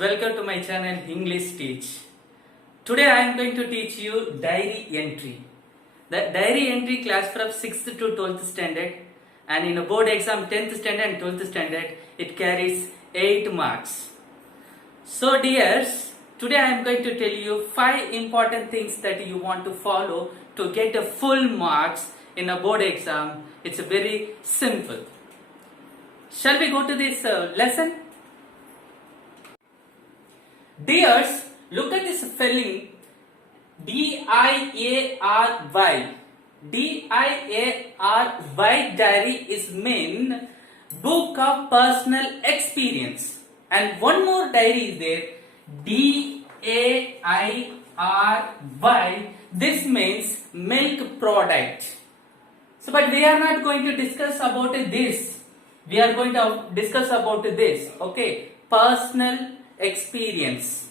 welcome to my channel English Teach. Today I am going to teach you diary entry. The diary entry class from 6th to 12th standard, and in a board exam 10th standard and 12th standard it carries 8 marks. So dears, today I am going to tell you 5 important things that you want to follow to get a full marks in a board exam. It's very simple. Shall we go to this lesson? Dears, look at this spelling D-I-A-R-Y. D-I-A-R-Y diary is mean book of personal experience. And one more diary is there, D-A-I-R-Y. This means milk product. So, but we are not going to discuss about this. We are going to discuss about this, okay, personal experience.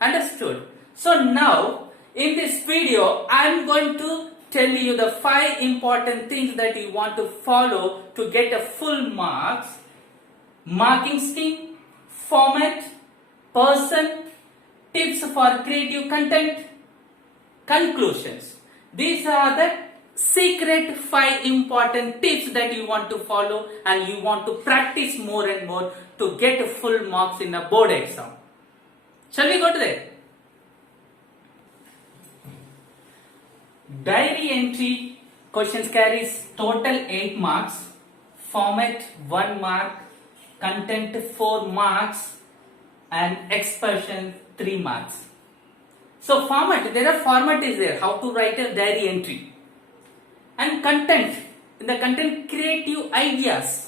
Understood? So now in this video I am going to tell you the 5 important things that you want to follow to get a full marks: marking scheme, format, person, tips for creative content, conclusions. These are the secret 5 important tips that you want to follow and you want to practice more and more to get full marks in a board exam. Shall we go to that? Diary entry questions carries total 8 marks, format 1 mark, content 4 marks, and expression 3 marks. So format, there are format is there, how to write a diary entry. And content, in the content creative ideas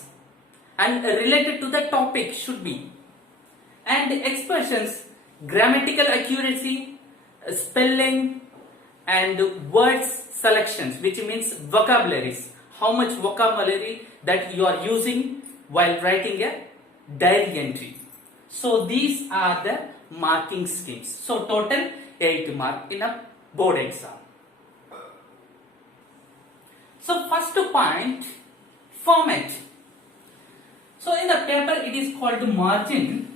and related to the topic should be. And expressions, grammatical accuracy, spelling and words selections, which means vocabularies, how much vocabulary that you are using while writing a diary entry. So these are the marking schemes. So total 8 marks in a board exam. So first point, format. So in the paper it is called margin.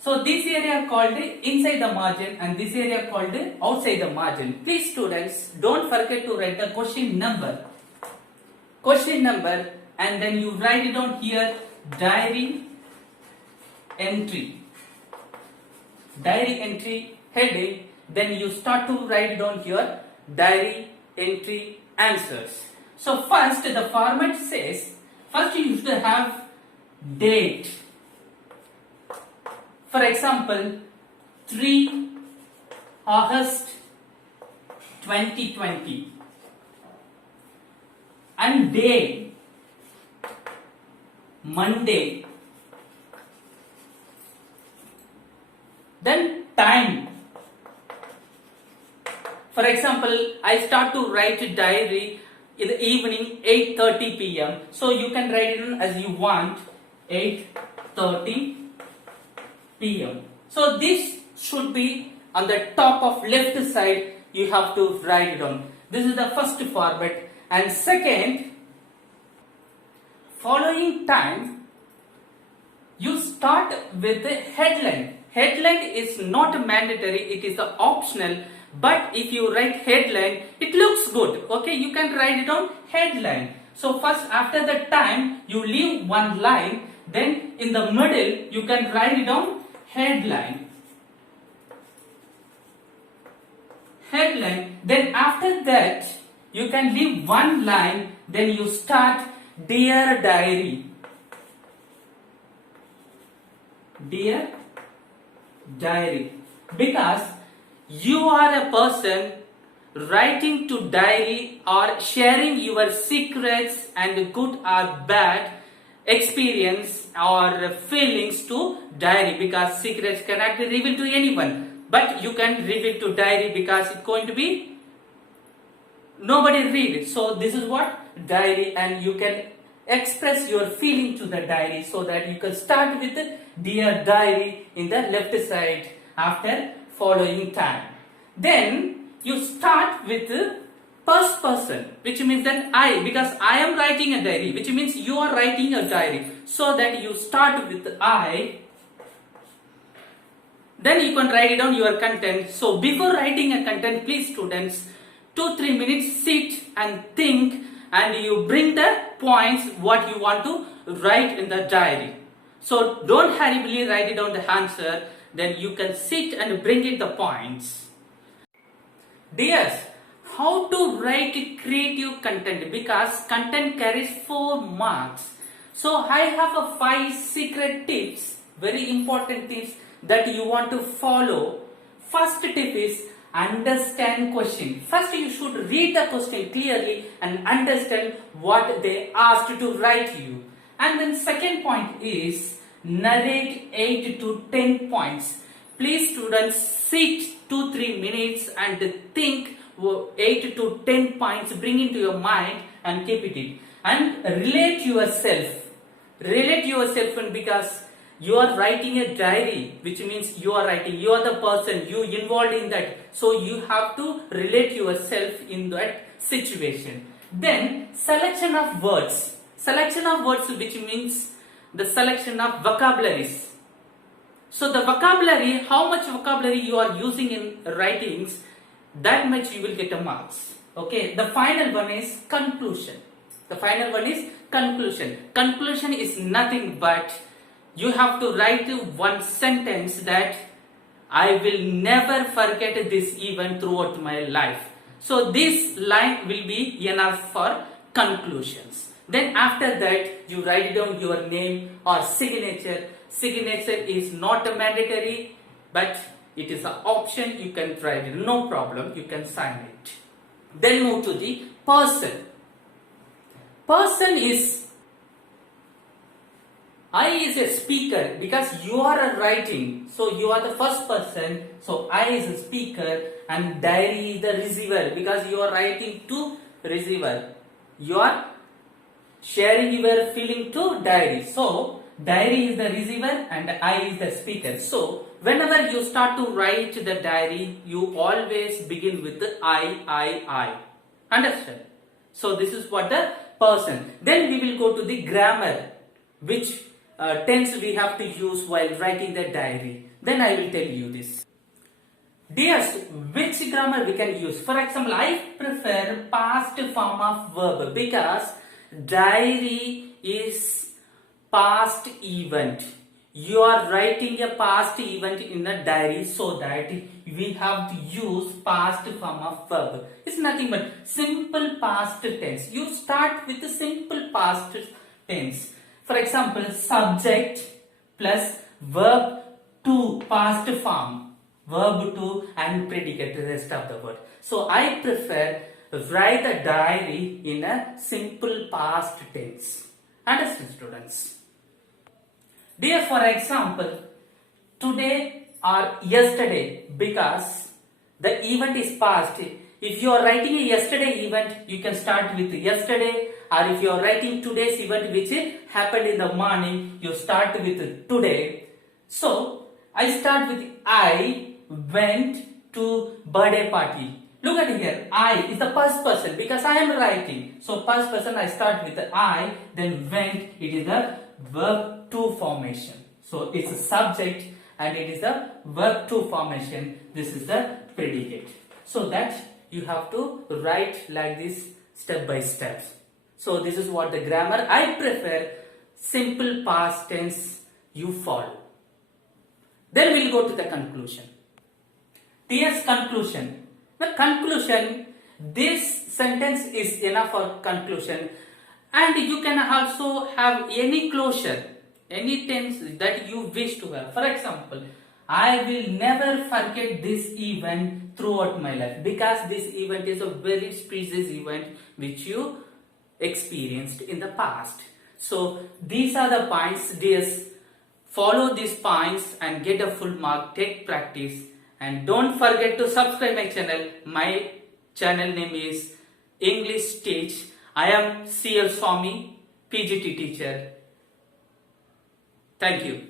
So this area called inside the margin and this area called outside the margin. Please students, don't forget to write the question number. Question number, and then you write it down here, diary entry. Diary entry heading, then you start to write down here diary entry answers. So first the format says, first you should have date. For example, 3 August 2020 and day Monday, then time. For example, I start to write a diary in the evening 8:30 p.m. So you can write it as you want, 8:30 p.m. So this should be on the top of left side, you have to write it down. This is the first format. And second, following time, you start with the headline. Headline is not mandatory, it is optional. But if you write headline, it looks good. Okay, you can write it on headline. So first, after the time, you leave one line. Then in the middle, you can write it on headline. Headline. Then after that, you can leave one line. Then you start dear diary. Dear diary. Because you are a person writing to diary or sharing your secrets and good or bad experience or feelings to diary, because secrets cannot be revealed to anyone, but you can reveal to diary because it's going to be nobody read. So this is what diary, and you can express your feeling to the diary, so that you can start with dear diary in the left side after following time. Then you start with first person, which means that I, because I am writing a diary, which means you are writing a diary, so that you start with I Then you can write down your content. So before writing a content, please students, 2-3 minutes sit and think, and you bring the points what you want to write in the diary. So don't hurriedly write it down the answer. Then you can sit and bring it the points. Dears, how to write creative content, because content carries 4 marks. So I have a 5 secret tips, very important tips that you want to follow. First tip is understand question. First you should read the question clearly and understand what they asked to write you. And then second point is narrate 8 to 10 points. Please students, sit 2-3 minutes and think 8 to 10 points, bring into your mind and keep it. And relate yourself. Relate yourself, because you are writing a diary, which means you are writing, you are the person, you involved in that. So you have to relate yourself in that situation. Then selection of words. Selection of words, which means the selection of vocabularies. So the vocabulary, how much vocabulary you are using in writings, that much you will get a marks. Okay. The final one is conclusion. The final one is conclusion. Conclusion is nothing but you have to write one sentence that I will never forget this event throughout my life. So this line will be enough for conclusions. Then after that you write down your name or signature. Signature is not mandatory, but it is an option. You can write it, no problem, you can sign it. Then move to the person. Person is, I is a speaker, because you are writing, so you are the first person. So I is a speaker and diary is the receiver, because you are writing to receiver. You are sharing your feeling to diary. So diary is the receiver and I is the speaker. So whenever you start to write the diary, you always begin with the I. Understand? So this is what the person. Then we will go to the grammar, which tense we have to use while writing the diary. Then I will tell you this. Dears, which grammar we can use? For example, I prefer past form of verb, because diary is past event. You are writing a past event in a diary, so that we have to use past form of verb. It's nothing but simple past tense. You start with the simple past tense. For example, subject plus verb to past form, verb to and predicate, the rest of the word. So I prefer write the diary in a simple past tense. Understand, students? Dear, for example, today or yesterday, because the event is past. If you are writing a yesterday event, you can start with yesterday, or if you are writing today's event which happened in the morning, you start with today. So I start with I went to birthday party. Look at here, I is the first person, because I am writing. So first person I start with the I, then went, it is the verb to formation. So it's a subject and it is the verb to formation. This is the predicate. So that you have to write like this step by step. So this is what the grammar. I prefer simple past tense you follow. Then we'll go to the conclusion. Dear's conclusion. The conclusion, this sentence is enough for conclusion, and you can also have any closure, any tense that you wish to have. For example, I will never forget this event throughout my life, because this event is a very precious event which you experienced in the past. So these are the points, dears. Follow these points and get a full mark. Take practice. And don't forget to subscribe my channel. My channel name is English Teach. I am CL Swami, PGT teacher. Thank you.